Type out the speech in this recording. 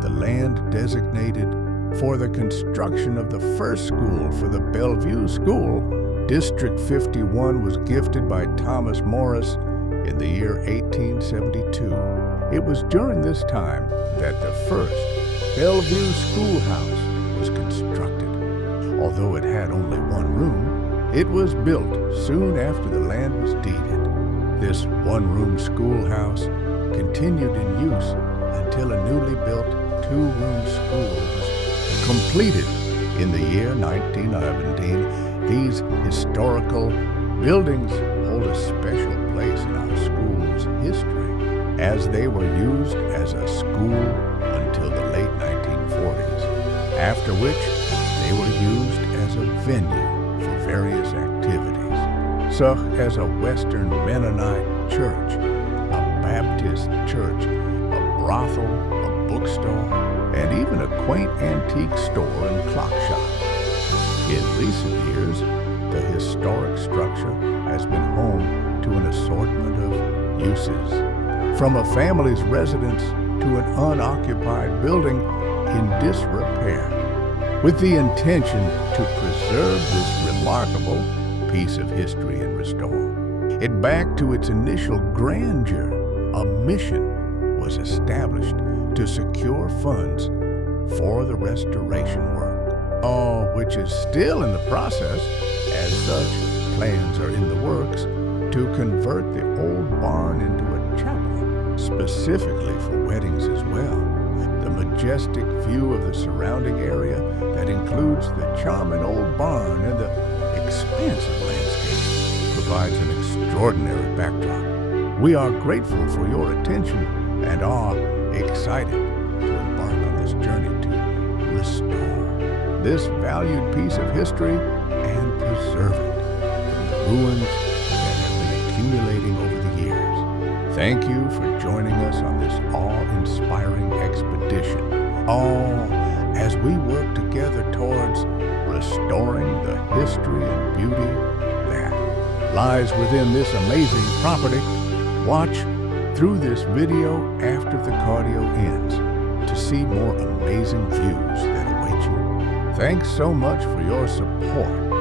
the land designated for the construction of the first school for the Bellevue School, District 51 was gifted by Thomas Morris in the year 1872. It was during this time that the first Bellevue Schoolhouse was constructed. Although it had only one room, it was built soon after the land was deeded. This one-room schoolhouse continued in use until a newly built two-room school was completed in the year 1917. These historical buildings hold a special place in our school's history, as they were used as a school until the late 1940s, after which they were used as a venue for various activities, such as a Western Mennonite church, a Baptist church, a brothel, a bookstore, and even a quaint antique store and clock shop. In recent years, the historic structure has been home to an assortment of uses, from a family's residence to an unoccupied building in disrepair, with the intention to preserve this remarkable piece of history and restore it back to its initial grandeur. A mission was established to secure funds for the restoration work, which is still in the process. As such, plans are in the works to convert the old barn into a chapel, specifically for weddings as well. The majestic view of the surrounding area that includes the charming old barn and the expansive landscape provides an extraordinary backdrop. We are grateful for your attention and are excited to embark on this journey to restore this valued piece of history and preserve it from the ruins that have been accumulating over the years. Thank you for joining us on this awe-inspiring expedition, as we work together towards restoring the history and beauty that lies within this amazing property. Watch through this video after the cardio ends to see more amazing views that await you. Thanks so much for your support.